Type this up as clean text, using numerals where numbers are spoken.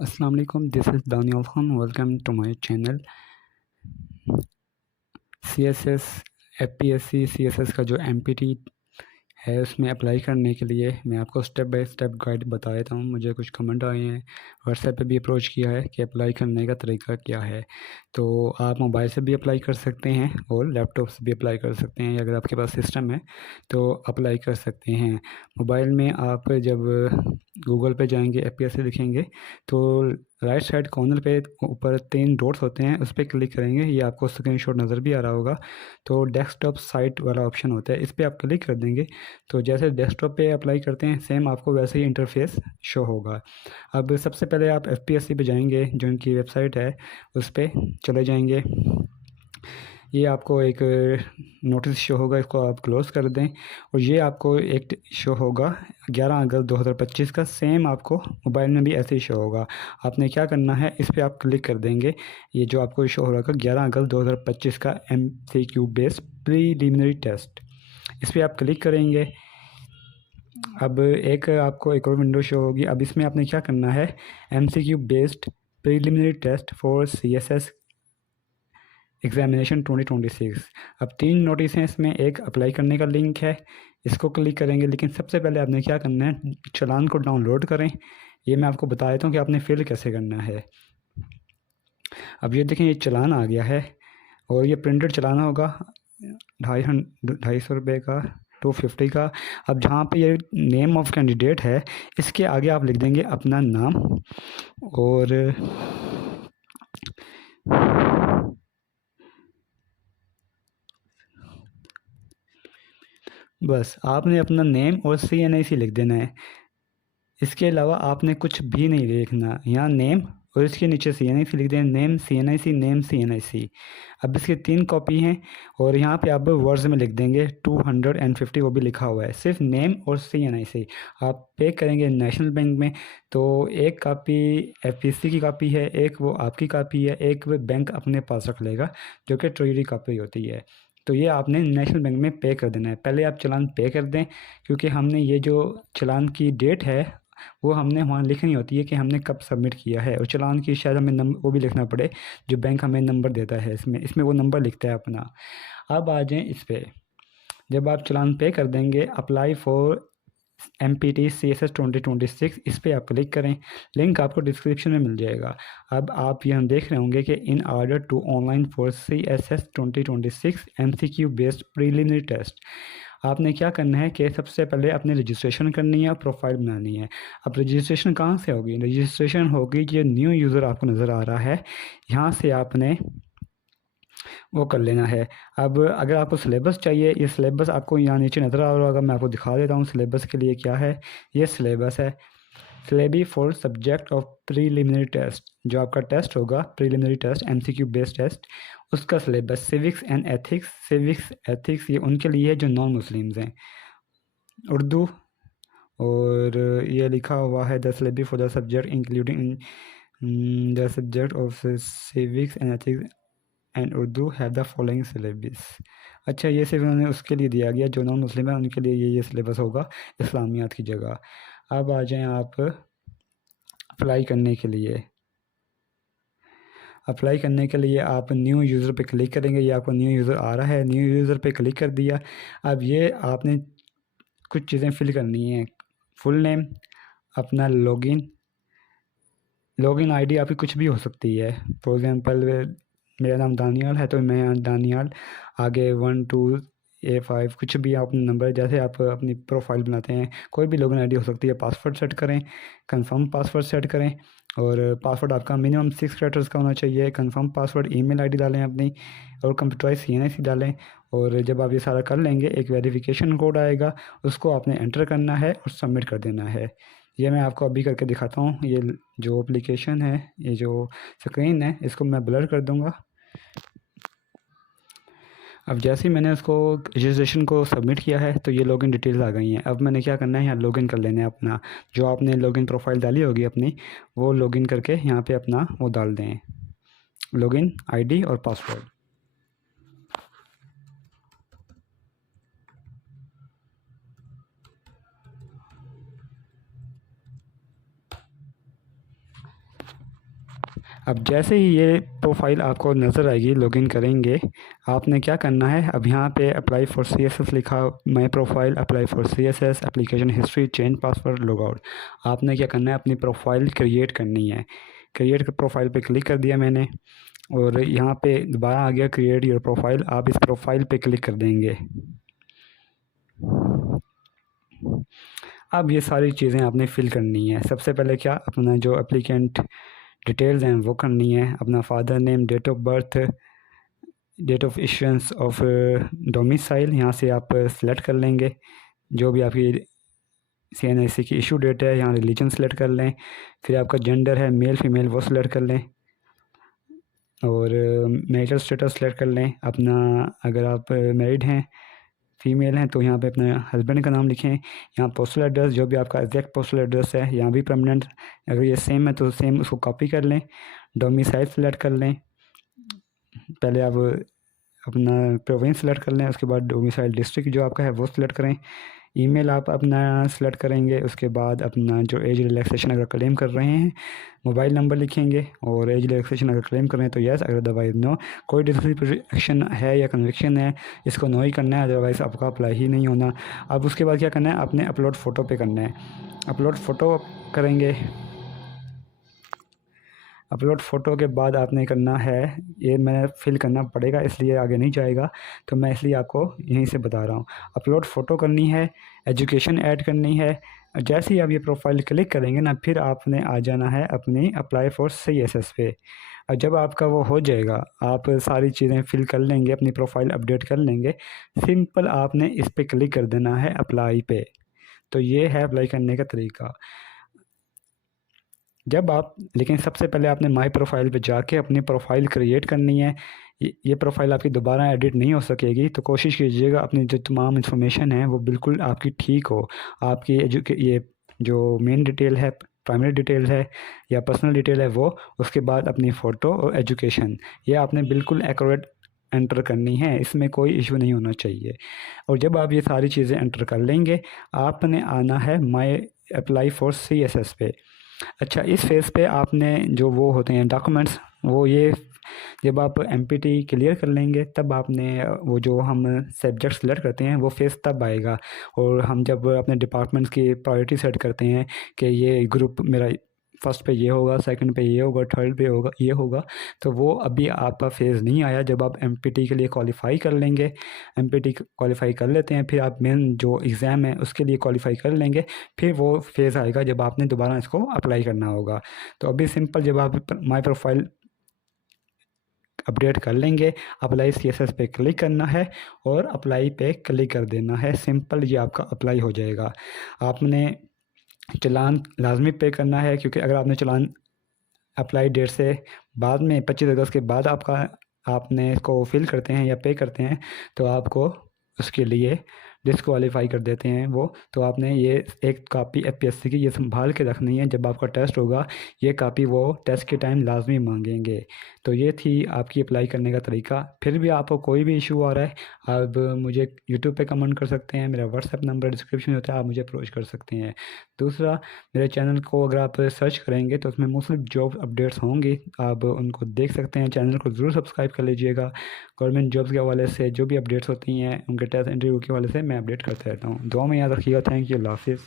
अस्सलाम वालेकुम, this is Daniyal Khan. Welcome to my channel. CSS FPSC CSS का जो एमपीटी है उसमें अप्लाई करने के लिए मैं आपको स्टेप बाय स्टेप गाइड बता देता हूँ। मुझे कुछ कमेंट आए हैं, व्हाट्सएप पे भी अप्रोच किया है कि अप्लाई करने का तरीका क्या है। तो आप मोबाइल से भी अप्लाई कर सकते हैं और लैपटॉप से भी अप्लाई कर सकते हैं। अगर आपके पास सिस्टम है तो अप्लाई कर सकते हैं। मोबाइल में आप जब गूगल पे जाएंगे, एफपीएससी लिखेंगे तो राइट साइड कॉर्नर पे ऊपर 3 डॉट्स होते हैं, उस पर क्लिक करेंगे। ये आपको स्क्रीनशॉट नज़र भी आ रहा होगा। तो डेस्कटॉप साइट वाला ऑप्शन होता है, इस पर आप क्लिक कर देंगे। तो जैसे डेस्कटॉप पे अप्लाई करते हैं सेम आपको वैसे ही इंटरफेस शो होगा। अब सबसे पहले आप एफपीएससी पे जाएंगे, जो इनकी वेबसाइट है उस पर चले जाएंगे। ये आपको एक नोटिस शो होगा, इसको आप क्लोज़ कर दें। और ये आपको एक शो होगा 11 अगस्त 2025 का, सेम आपको मोबाइल में भी ऐसे ही शो होगा। आपने क्या करना है, इस पर आप क्लिक कर देंगे। ये जो आपको शो हो रहा है 11 अगस्त 2025 का MCQ बेस्ड प्रीलिमिनरी टेस्ट, इस पर आप क्लिक करेंगे। अब एक आपको एक और विंडो शो होगी। अब इसमें आपने क्या करना है, MCQ based preliminary test for CSS examination 2026। अब 3 नोटिस हैं इसमें। एक अप्लाई करने का लिंक है, इसको क्लिक करेंगे। लेकिन सबसे पहले आपने क्या करना है, चालान को डाउनलोड करें। ये मैं आपको बता देता हूँ कि आपने फिल कैसे करना है। अब ये देखें, ये चालान आ गया है और ये प्रिंटेड चालान होगा 250 रुपये का, 250 का। अब जहाँ पे ये नेम ऑफ कैंडिडेट है, इसके आगे आप लिख देंगे अपना नाम। और बस आपने अपना नेम और CNIC लिख देना है। इसके अलावा आपने कुछ भी नहीं लिखना। यहाँ नेम और इसके नीचे CNIC लिख दें। Name CNIC, name CNIC। अब इसके 3 कॉपी हैं और यहाँ पे आप वर्ड्स में लिख देंगे 250, वो भी लिखा हुआ है। सिर्फ नेम और CNIC आप पे करेंगे नेशनल बैंक में। तो एक कापी एफपीएससी की कापी है, एक वो आपकी कापी है, एक वो बैंक अपने पास रख लेगा जो कि ट्रेजरी कापी होती है। तो ये आपने नेशनल बैंक में पे कर देना है। पहले आप चालान पे कर दें, क्योंकि हमने ये जो चालान की डेट है वो हमने वहाँ लिखनी होती है कि हमने कब सबमिट किया है। और चालान की शायद हमें नंबर वो भी लिखना पड़े, जो बैंक हमें नंबर देता है इसमें वो नंबर लिखता है अपना। अब आ जाएँ इस पर। जब आप चालान पे कर देंगे, अप्लाई फॉर MPT CSS 2026, इस पर आप क्लिक करें। लिंक आपको डिस्क्रिप्शन में मिल जाएगा। अब आप यहाँ देख रहे होंगे कि in order to online for CSS 2026 MCQ based preliminary test, आपने क्या करना है कि सबसे पहले अपने रजिस्ट्रेशन करनी है और प्रोफाइल बनानी है। अब रजिस्ट्रेशन कहाँ से होगी, रजिस्ट्रेशन होगी जो न्यू यूज़र आपको नज़र आ रहा है, यहाँ से आपने वो कर लेना है। अब अगर आपको सिलेबस चाहिए, ये सिलेबस आपको यहाँ नीचे नज़र आ रहा होगा, मैं आपको दिखा देता हूँ सिलेबस के लिए क्या है। ये सिलेबस है, syllabi for subject of preliminary test. जो आपका टेस्ट होगा preliminary test, MCQ based test, उसका syllabus civics and ethics. Civics ethics ये उनके लिए है जो नॉन मुस्लिम्स हैं। उर्दू, और ये लिखा हुआ है the syllable for the subject including the subject of civics and ethics and Urdu have the following syllabus. अच्छा, ये सिर्फ उन्होंने उसके लिए दिया गया जो नॉन मुस्लिम है, उनके लिए ये सिलेबस होगा इस्लामियात की जगह। अब आ जाएं आप अप्लाई करने के लिए। अप्लाई करने के लिए आप न्यू यूज़र पे क्लिक करेंगे। ये आपको न्यू यूज़र आ रहा है, न्यू यूज़र पे क्लिक कर दिया। अब ये आपने कुछ चीज़ें फिल करनी है। फुल नेम, अपना लॉगिन आईडी आपकी कुछ भी हो सकती है। फॉर एग्ज़ाम्पल मेरा नाम दानियाल है तो मैं यहाँ दानियाल, आगे 12A5 कुछ भी आप नंबर, जैसे आप अपनी प्रोफाइल बनाते हैं कोई भी लॉगिन आईडी हो सकती है। पासवर्ड सेट करें, कंफर्म पासवर्ड सेट करें। और पासवर्ड आपका मिनिमम 6 कैरेक्टर्स का होना चाहिए। कंफर्म पासवर्ड, ईमेल आईडी डालें अपनी, और कंप्यूटराइज CNIC डालें। और जब आप ये सारा कर लेंगे, एक वेरिफिकेशन कोड आएगा, उसको आपने एंटर करना है और सबमिट कर देना है। ये मैं आपको अभी करके दिखाता हूँ। ये जो एप्लीकेशन है, ये जो स्क्रीन है, इसको मैं ब्लर कर दूँगा। अब जैसे ही मैंने उसको रजिस्ट्रेशन को सबमिट किया है तो ये लॉगिन डिटेल्स आ गई हैं। अब मैंने क्या करना है, यहाँ लॉगिन कर लेना है अपना, जो आपने लॉगिन प्रोफाइल डाली होगी अपनी, वो लॉगिन करके यहाँ पे अपना वो डाल दें, लॉगिन आईडी और पासवर्ड। अब जैसे ही ये प्रोफाइल आपको नज़र आएगी, लॉगिन करेंगे, आपने क्या करना है, अब यहाँ पे अप्लाई फॉर CSS लिखा, my profile, apply for CSS, application history, change password, log out. आपने क्या करना है, अपनी प्रोफाइल क्रिएट करनी है। क्रिएट प्रोफाइल पे क्लिक कर दिया मैंने, और यहाँ पे दोबारा आ गया क्रिएट योर प्रोफाइल। आप इस प्रोफाइल पे क्लिक कर देंगे। अब ये सारी चीज़ें आपने फिल करनी है। सबसे पहले क्या, अपना जो एप्लीकेंट डिटेल्स हैं वो करनी है, अपना father name, date of birth, date of issuance of domicile यहाँ से आप सेलेक्ट कर लेंगे। जो भी आपकी CNIC की इशू डेट है, यहाँ रिलीजन सेलेक्ट कर लें। फिर आपका जेंडर है, मेल फीमेल, वो सेलेक्ट कर लें, और मैरिटल स्टेटस सेलेक्ट कर लें अपना। अगर आप मैरिड हैं, फीमेल हैं, तो यहाँ पे अपने हस्बैंड का नाम लिखें। यहाँ पोस्टल एड्रेस, जो भी आपका एग्जैक्ट पोस्टल एड्रेस है, यहाँ भी परमानेंट, अगर ये सेम है तो सेम उसको कॉपी कर लें। डोमिसाइल सेलेक्ट कर लें, पहले आप अपना प्रोविंस सेलेक्ट कर लें, उसके बाद डोमिसाइल डिस्ट्रिक्ट जो आपका है वो सिलेक्ट करें। ईमेल आप अपना सेलेक्ट करेंगे, उसके बाद अपना जो एज रिलैक्सेशन अगर क्लेम कर रहे हैं, मोबाइल नंबर लिखेंगे, और एज रिलैक्सेशन अगर क्लेम कर रहे हैं तो यस, अगर अदरवाइज़ नो। कोई डिस्क्रिप्शन है या कन्विक्शन है, इसको नो ही करना है, अदरवाइज़ आपका अप्लाई ही नहीं होना। अब उसके बाद क्या करना है, आपने अपलोड फ़ोटो पे करना है। अपलोड फ़ोटो करेंगे, अपलोड फ़ोटो के बाद आपने करना है, ये मैं फिल करना पड़ेगा इसलिए आगे नहीं जाएगा, तो मैं इसलिए आपको यहीं से बता रहा हूँ। अपलोड फ़ोटो करनी है, एजुकेशन ऐड करनी है। जैसे ही आप ये प्रोफाइल क्लिक करेंगे ना, फिर आपने आ जाना है अपनी अप्लाई फॉर CSS पे। और जब आपका वो हो जाएगा, आप सारी चीज़ें फिल कर लेंगे, अपनी प्रोफाइल अपडेट कर लेंगे, सिंपल आपने इस पर क्लिक कर देना है अप्लाई पे। तो ये है अप्लाई करने का तरीका। जब आप, लेकिन सबसे पहले आपने माई प्रोफाइल पे जाके अपनी प्रोफाइल क्रिएट करनी है। ये प्रोफाइल आपकी दोबारा एडिट नहीं हो सकेगी, तो कोशिश कीजिएगा अपनी जो तमाम इन्फॉर्मेशन है वो बिल्कुल आपकी ठीक हो। आपकी ये जो मेन डिटेल है, प्राइमरी डिटेल है या पर्सनल डिटेल है वो, उसके बाद अपनी फ़ोटो और एजुकेशन, ये आपने बिल्कुल एक्यूरेट एंटर करनी है, इसमें कोई इशू नहीं होना चाहिए। और जब आप ये सारी चीज़ें एंटर कर लेंगे, आपने आना है माई अप्लाई फॉर CSS पे। अच्छा, इस फेज़ पे आपने जो वो होते हैं डॉक्यूमेंट्स, वो ये जब आप MPT क्लियर कर लेंगे, तब आपने वो जो हम सब्जेक्ट सेलेक्ट करते हैं वो फेज़ तब आएगा। और हम जब अपने डिपार्टमेंट्स की प्रायोरिटी सेट करते हैं कि ये ग्रुप मेरा फर्स्ट पे ये होगा, सेकंड पे ये होगा, थर्ड पे होगा, ये होगा, तो वो अभी आपका फ़ेज़ नहीं आया। जब आप MPT के लिए क्वालिफ़ाई कर लेंगे, MPT क्वालिफ़ाई कर लेते हैं, फिर आप मेन जो एग्ज़ाम है उसके लिए क्वालिफ़ाई कर लेंगे, फिर वो फ़ेज़ आएगा जब आपने दोबारा इसको अप्लाई करना होगा। तो अभी सिंपल जब आप माई प्रोफाइल अपडेट कर लेंगे, अप्लाई CSS पे क्लिक करना है और अप्लाई पे क्लिक कर देना है। सिंपल ये आपका अप्लाई हो जाएगा। आपने चालान लाजमी पे करना है, क्योंकि अगर आपने चालान अप्लाई डेट से बाद में 25 अगस्त के बाद आपने इसको फिल करते हैं या पे करते हैं, तो आपको उसके लिए डिसक्वालीफाई कर देते हैं वो। तो आपने ये एक कापी APSC की ये संभाल के रखनी है। जब आपका टेस्ट होगा, ये कापी वो टेस्ट के टाइम लाजमी मांगेंगे। तो ये थी आपकी अप्लाई करने का तरीका। फिर भी आपको कोई भी इशू आ रहा है, आप मुझे यूट्यूब पे कमेंट कर सकते हैं, मेरा व्हाट्सएप नंबर डिस्क्रिप्शन में होता है, आप मुझे अप्रोच कर सकते हैं। दूसरा, मेरे चैनल को अगर आप सर्च करेंगे तो उसमें मुख्तलिफ जॉब अपडेट्स होंगी, आप उनको देख सकते हैं। चैनल को ज़रूर सब्सक्राइब कर लीजिएगा। गवर्नमेंट जॉब्स के हवाले से जो भी अपडेट्स होती हैं, उनके टेस्ट इंटरव्यू के हवाले से मैं अपडेट करता रहता हूँ। दुआ में याद रखिएगा। थैंक यू, अल्लाह हाफिज़।